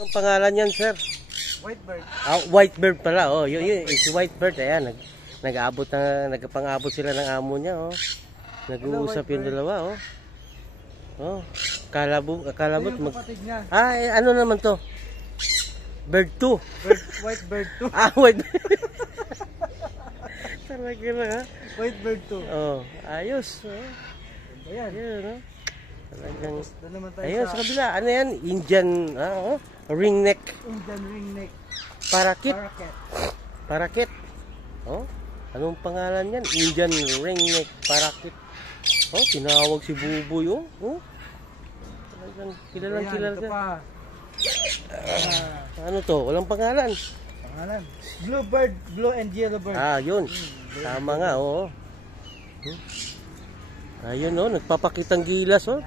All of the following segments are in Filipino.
Ang pangalan yan, sir? Whitebird. Ah, Whitebird pala. Oh, yun, si Whitebird. Ayan, nagpang-abot sila ng amo niya, oh. Nag-uusap yung dalawa, oh. Oh, kalabot ano naman to? Bird 2. Whitebird 2. Ah, Whitebird. Talaga na, ha? Whitebird 2. Oh, ayos. Oh. Ayan. Ayan, oh. Talagang, ayun, sa kabila. Ano yan? Indian, ring neck. Indian ring neck. Parakit. Parakit. Oh, anong pangalan yan? Indian ring neck parakit. Oh, tinawag si Buboy, oh. Oh. Talagang kilalang kilala. Ano to? Walang pangalan. Pangalan. Bluebird, blue and yellow bird. Ah, yun. Tama nga, oo. Ayun, oh, nagpapakitang gilas, oh.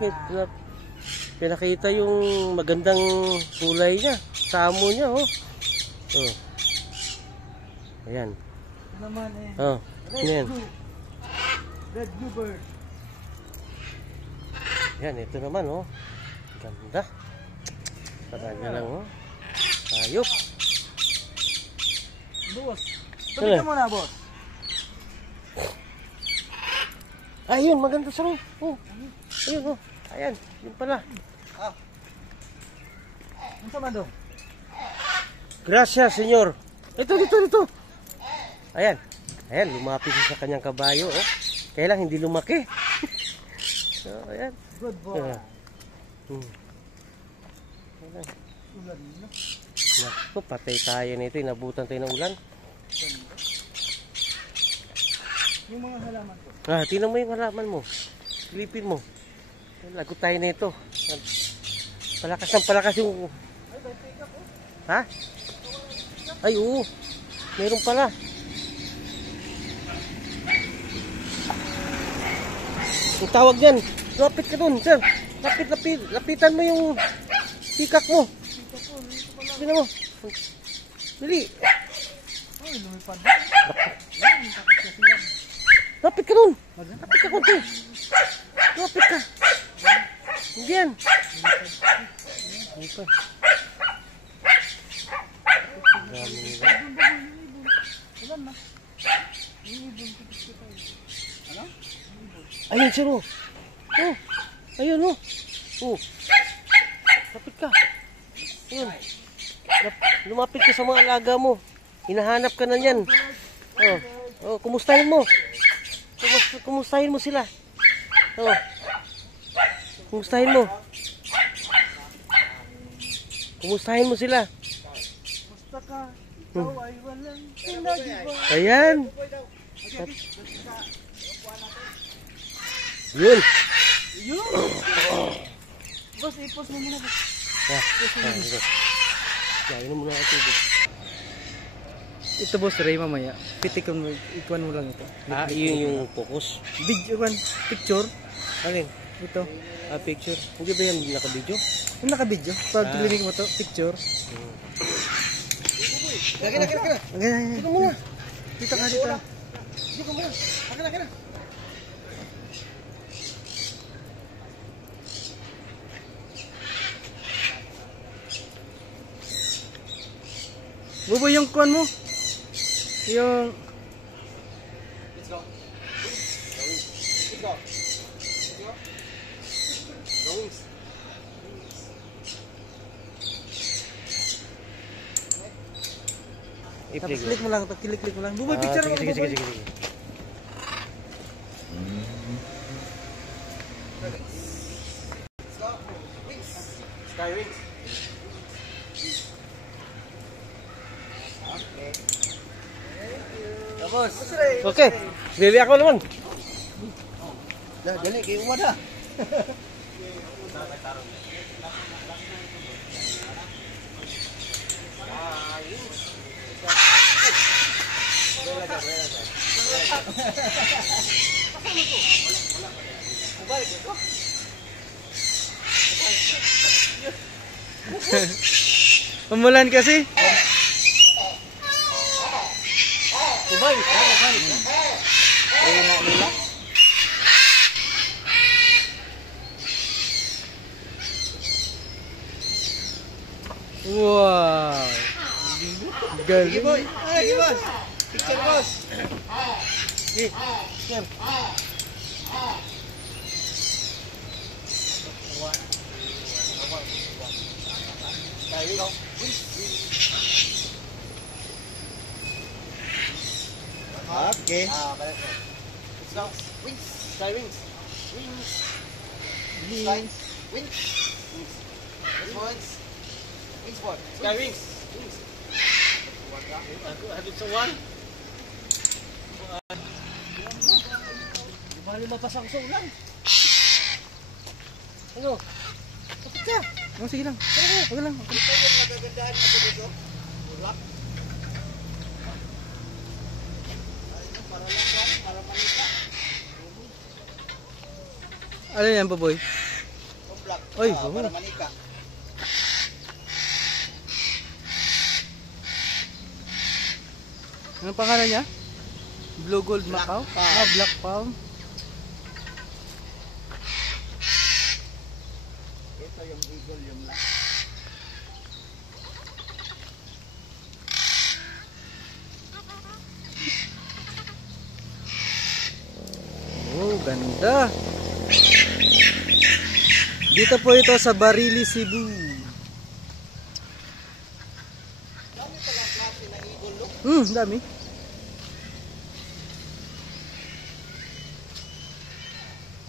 Pinakita yung magandang kulay niya. Samo niya, oh. Oh. Ayan. Naman eh. Oh, red blue. Red blue bird. Yan, ito naman, oh. Ganda. Talaga lang, oh. Ayop. Boss. Sabi ka muna, boss. Ayun, maganda sa rin. Oh. Ayun, oh. Ayan, yun pala. Ano sa mandong? Gracias, senyor. Dito. Ayan. Ayan, lumapit sa kanyang kabayo, oh. Kaya lang, hindi lumaki. So, ayan. Good boy. Ulan na. Naku, patay tayo nito. Inabutan tayo ng ulan. Yung mga halaman ko. Ah, tingnan mo yung halaman mo. Silipin mo. Lagot tayo nito. Palakas yung... Ha? Ay, oo. Meron pala. Ang tawag yan. Lapit ka dun, sir. Lapitan mo yung pikak mo. Tingnan mo. Dali. Ay, lumipad. Lapit ka dun. Lapit ka konti. Lapit ka. Hindi yan. Lumipad. Ayun, sir, oh. Oh, ayun, oh. Oh. Lapit ka. Ayun. Lumapit ka sa mga alaga mo. Hinahanap ka na yan. Oh, oh, kumustahin mo. Kumustahin mo sila. Oh. Kumustahin mo. Kumustahin mo sila. Basta ka, ikaw ay walang pinagiba. Ayan. Yun. Boss, ipos mo muna. Inom muna ako tubig. Ito boss, Ray, mamaya. Pitikan mo, ikuan mo lang ito. Ah, yun yung focus. Video, picture. Alin? Ito. Ah, picture. Hindi ba yan naka-video? Yung naka-video. Pag limig mo to, picture. Kira. Dito muna. Dito ka, dito. Dito muna. Kira. Bubo yung kuan mo. Yung... Let's go. Tapos click mo lang, click mo lang. Buboy, picture mo. Sige. Sky Wings. Tapos. Okay. Lili ako naman. Dali, kayo umada. Umulan kasi. Balik. Wow. Sige boy. Galing. Sige boss. Picture boss. Sige, yan. Okay. Let's go. Wings. Sky wings. Wings. Wings. Wings. Wings. Wings. Wings boy. Sky wings. Wings. Hadid sa one. Bali mapasang sa ulan. Ano? Kapit ka. Oh, sige lang. Okay lang. Ito yung nagagandahan ako dito. Ulap. Para lang yan. Para malika. Ano yan pa, boy? Kumplak. Oy, para manika. Anong pangalan niya? Blue Gold Black Macau? Palm. Ah, Black Palm. Ito yung eagle, yung black. Oh, ganda. Dito po ito sa Barili, Cebu. Dami palang klase na eagle, look. Dami.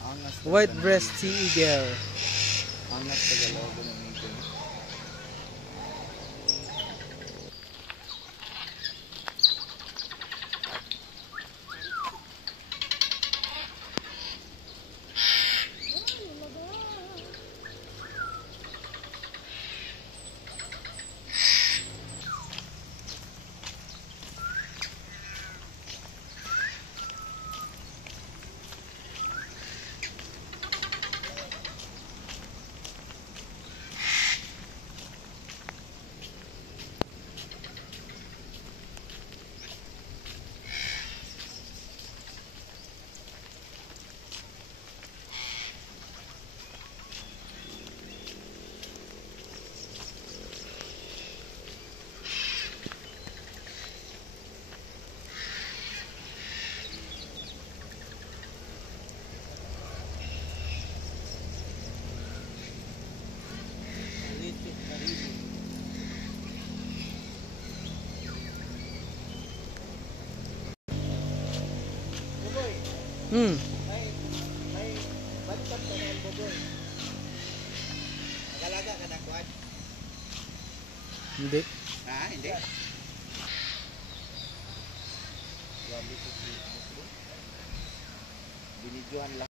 Angas. White breast sea eagle. Angas Tagalogo ng eagle. Hmm. May balikan ka na ang boboy. Nagalaga ka na kuwan? Hindi. Ha? Hindi? Binidyohan lang.